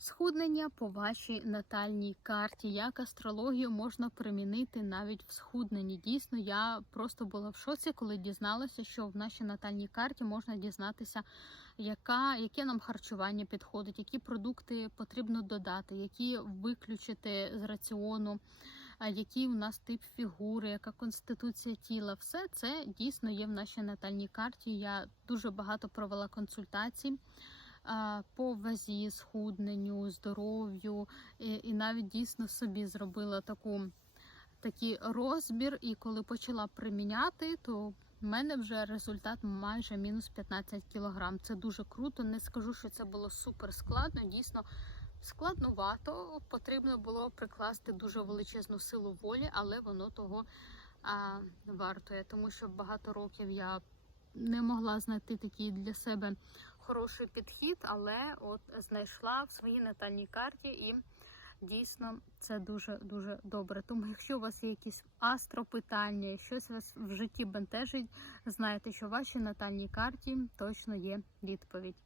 Схуднення по вашій натальній карті. Як астрологію можна примінити навіть в схудненні? Дійсно, я просто була в шоці, коли дізналася, що в нашій натальній карті можна дізнатися, яка, яке нам харчування підходить, які продукти потрібно додати, які виключити з раціону, який у нас тип фігури, яка конституція тіла. Все це дійсно є в нашій натальній карті. Я дуже багато провела консультацій по вазі, схудненню, здоров'ю, і, і навіть дійсно собі зробила таку, такий розбір. І коли почала приміняти, то в мене вже результат майже мінус 15 кілограм. Це дуже круто. Не скажу, що це було супер складно. Дійсно складновато. Потрібно було прикласти дуже величезну силу волі, але воно того а, вартує, тому що багато років я не могла знайти такий для себе хороший підхід, але от знайшла в своїй натальній карті і дійсно це дуже дуже добре. Тому, якщо у вас є якісь астропитання, щось вас в житті бентежить, знайте, що в вашій натальній карті точно є відповідь.